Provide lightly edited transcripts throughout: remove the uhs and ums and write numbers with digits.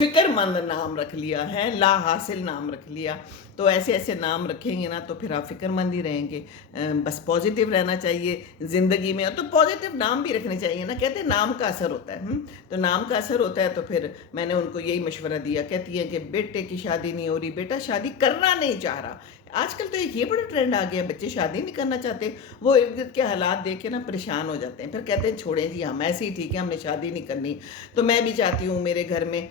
फ़िक्रमंद नाम रख लिया है, ला हासिल नाम रख लिया, तो ऐसे ऐसे नाम रखेंगे ना तो फिर आप फ़िक्रमंद ही रहेंगे। बस पॉजिटिव रहना चाहिए ज़िंदगी में, और तो पॉजिटिव नाम भी रखने चाहिए ना, कहते हैं नाम का असर होता है। तो नाम का असर होता है, तो फिर मैंने उनको यही मशवरा दिया, कहती हैं कि बेटे की शादी नहीं हो रही, बेटा शादी करना नहीं चाह रहा। आजकल तो एक ये बड़ा ट्रेंड आ गया, बच्चे शादी नहीं करना चाहते, वो इर्द-गिर्द के हालात देख के ना परेशान हो जाते हैं, फिर कहते हैं छोड़ें जी, हम ऐसे ही ठीक है, हमने शादी नहीं करनी। तो मैं भी चाहती हूँ मेरे घर में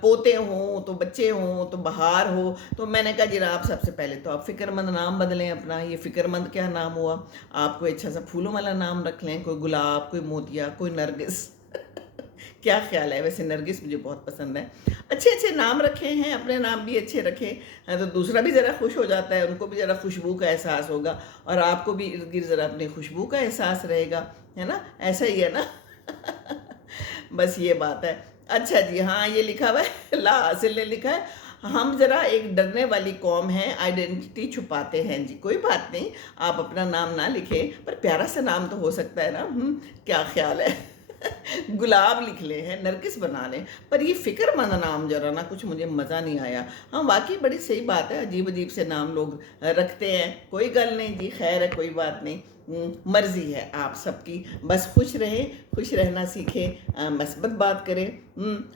पोते हों, तो बच्चे हों, तो बहार हो। तो मैंने कहा जनाब सबसे पहले तो आप फ़िक्रमंद नाम बदलें अपना। ये फ़िक्रमंद क्या नाम हुआ? आप कोई अच्छा सा फूलों वाला नाम रख लें, कोई गुलाब, कोई मोतिया, कोई नरगिस। क्या ख्याल है? वैसे नरगिस मुझे बहुत पसंद है। अच्छे अच्छे नाम रखे हैं, अपने नाम भी अच्छे रखें, तो दूसरा भी ज़रा खुश हो जाता है, उनको भी ज़रा खुशबू का एहसास होगा, और आपको भी इर्द गिर्द ज़रा अपनी खुशबू का एहसास रहेगा, है ना? ऐसा ही है ना? बस ये बात है। अच्छा जी, हाँ, ये लिखा हुआ है, ला हासिल ने लिखा है, हम ज़रा एक डरने वाली कौम हैं, आइडेंटिटी छुपाते हैं जी। कोई बात नहीं, आप अपना नाम ना लिखें, पर प्यारा सा नाम तो हो सकता है ना। क्या ख्याल है? गुलाब लिख लें, हैं, नरगिस बना लें, पर ये फ़िक्रमंद नाम ज़रा ना कुछ मुझे मज़ा नहीं आया। हाँ, वाक़ई बड़ी सही बात है, अजीब-अजीब से नाम लोग रखते हैं। कोई गल नहीं जी, खैर है, कोई बात नहीं। मर्ज़ी है आप सबकी, बस खुश रहें, खुश रहना सीखें, मस्बत बात करें,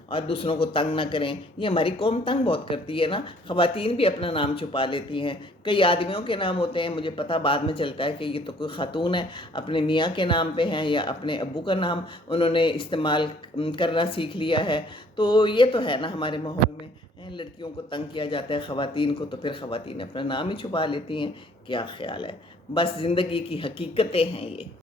और दूसरों को तंग ना करें। ये हमारी कौम तंग बहुत करती है ना, ख़वातीन भी अपना नाम छुपा लेती हैं। कई आदमियों के नाम होते हैं, मुझे पता बाद में चलता है कि ये तो कोई ख़ातून है, अपने मियाँ के नाम पे हैं, या अपने अब्बू का नाम उन्होंने इस्तेमाल करना सीख लिया है। तो ये तो है ना हमारे माहौल में, लड़कियों को तंग किया जाता है, ख़वातीन को, तो फिर ख़वातीन अपना नाम ही छुपा लेती हैं। क्या ख़्याल है? बस ज़िंदगी की हकीकतें हैं ये।